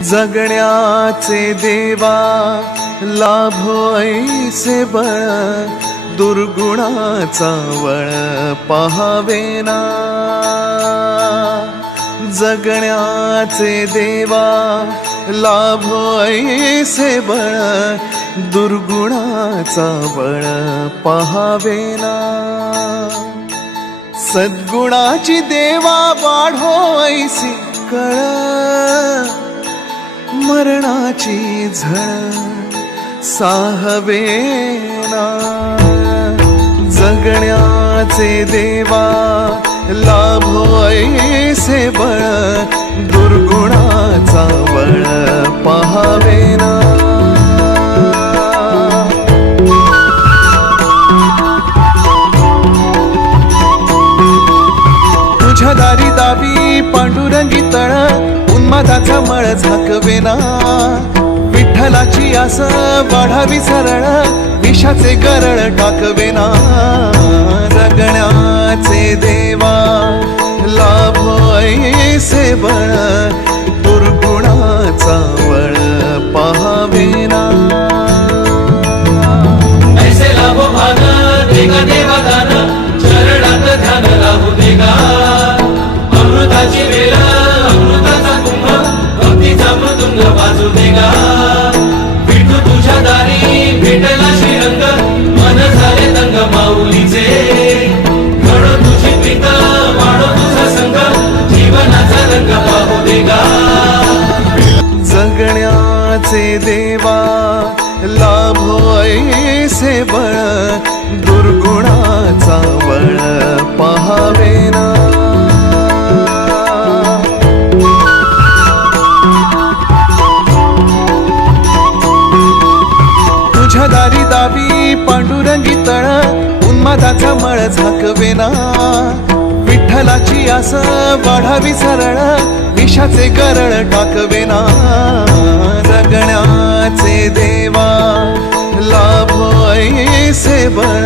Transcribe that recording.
जगण्याचे देवा लाभो ऐसे बळ, दुर्गुणाचा वळ पहावेना। जगण्याचे देवा लाभो ऐसे बळ, दुर्गुणाचा बळ पहावेना। सद्गुणाची देवा वाढो ऐसी कळ, मरणाची झळ साहवेना। जगण्याचे देवा लाभो ऐसे बळ, दुर्गुणाचा बळ पहावेना। तुझ्या दारी दावी पांडुरंगी तळ, उन्मादाचा मळ झाकवेना। विठ्ठलाची आस वाढावी सरळ, विषाचे गरळ टाकवेना। जगण्याचे देवा लाभो ऐसे बळ, दुर्गुणाचा वळ पहावेना। ऐसे लाभो भान देगा देवा दान, चरणात ध्यान लावू देगा। अमृताची वेळ अमृताचा कुंभ, भक्तीचा मृदुंग वाजू देगा। विठू तुझ्या दारी भेटला श्रीरंग, मन झाले दंग माऊलीचे। घडो तुझी प्रीत वाढो तुझा संग, जीवनाचा रंग पाहू देगा। जगण्याचे देवा लाभो ऐसे बळ, दुर्गुणाचा बळ पहावेना। तुझ्या दारी दावी पांडुरंगी तळ, उन्मादाचा मळ झाकवेना। विठ्ठलाची आस वाढावी सरळ, विषाचे गरळ टाकवेना। जगण्याचे देवा लाभो ऐसे बळ,